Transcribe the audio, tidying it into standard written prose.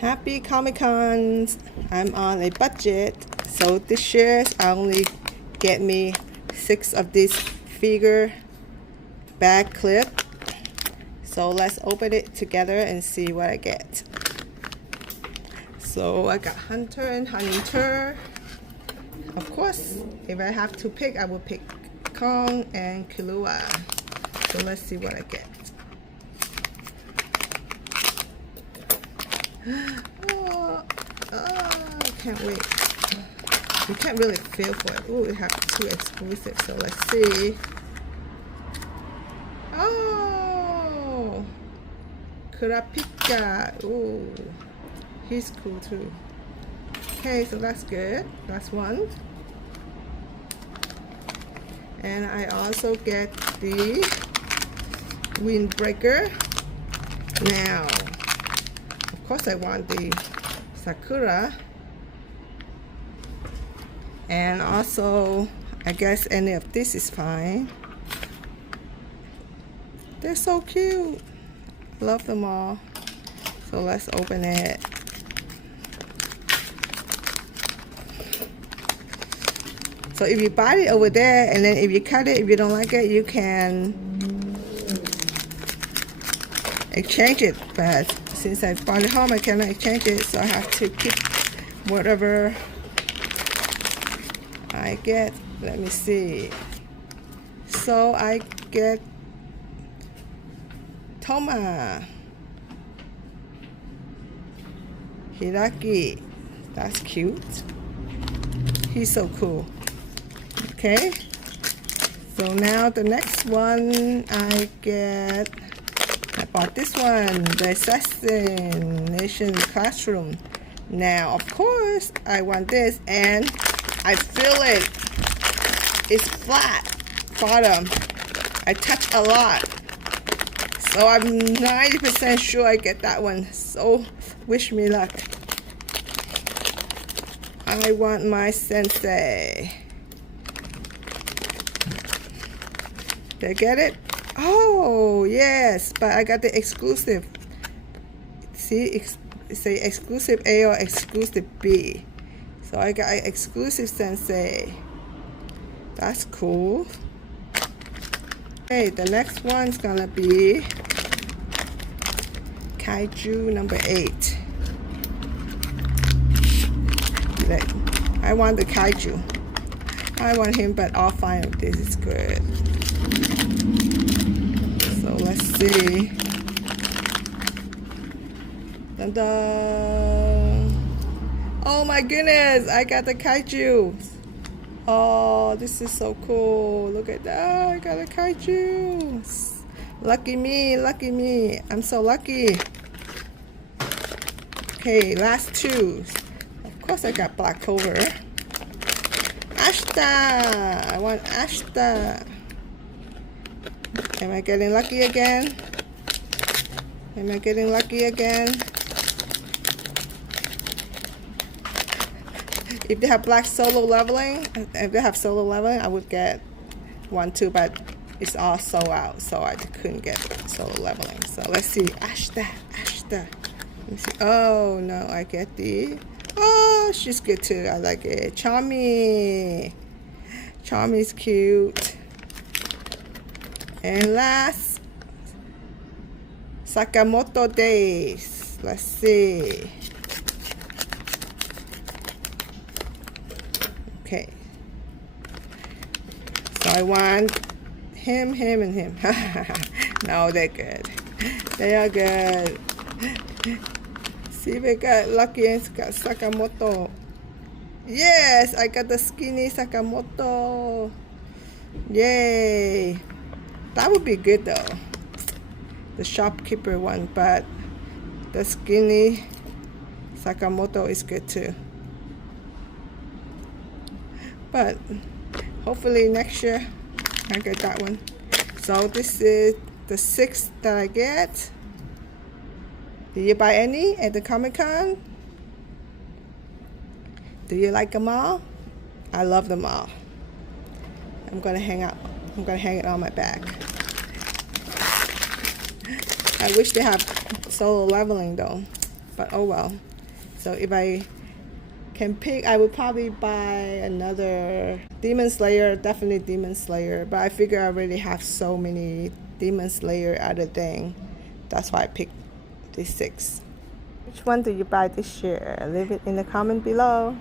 Happy Comic Con! I'm on a budget, so this year I only get me 6 of these figure bag clip. So let's open it together and see what I get. So I got Hunter and Hunter. Of course, if I have to pick, I will pick Kong and Killua. So let's see what I get. Oh, can't wait. You can't really feel for it. Ooh, it has 2 exclusive, so let's see. Oh, Kurapika. Ooh, he's cool too. Okay, so that's good. That's one. And I also get the Windbreaker. Now, of course I want the Sakura. And also, I guess any of this is fine. They're so cute. Love them all. So let's open it. So if you buy it over there, and then if you cut it, if you don't like it, you can exchange it. But since I bought it home, I cannot exchange it, so I have to keep whatever I get. Let me see. So I get Toma, Hiraki. That's cute. He's so cool. Okay, so now the next one I bought this one, the Assassination Classroom. Now, of course, I want this, and I feel it. It's flat bottom. I touch a lot, so I'm 90% sure I get that one. So wish me luck. I want my sensei. Did I get it? Oh, yes, but I got the exclusive. See, say exclusive A or exclusive B. So I got an exclusive sensei. That's cool. Okay, the next one's gonna be Kaiju number 8. I want the Kaiju. I want him, but all 5 of this is good. So let's see. Dun -dun. Oh my goodness, I got the Kaiju. Oh, this is so cool. Look at that, I got a Kaiju. Lucky me, lucky me. I'm so lucky. Okay, last 2. Of course I got Black Clover. Ashta! I want Ashta. Am I getting lucky again? Am I getting lucky again? If they have black solo leveling, if they have solo leveling, I would get 1 too, but it's all sold out, so I couldn't get solo leveling. So let's see. Ashta, Ashta. Let me see. Oh no, I get the. Oh, she's good too. I like it. Charmy. Charmy's cute. And last, Sakamoto Days. Let's see. Okay. So I want him, and him. No, they're good. They are good. See if I got lucky and got Sakamoto. Yes, I got the skinny Sakamoto. Yay. That would be good though. The shopkeeper one, but the skinny Sakamoto is good too. But hopefully next year I get that one. So this is the 6th that I get. Did you buy any at the Comic Con? Do you like them all? I love them all. I'm gonna hang it on my back. I wish they have solo leveling though, but oh well. So if I can pick, I would probably buy another Demon Slayer, definitely Demon Slayer. But I figure I already have so many Demon Slayer other thing. That's why I picked these 6. Which one do you buy this year? Leave it in the comment below.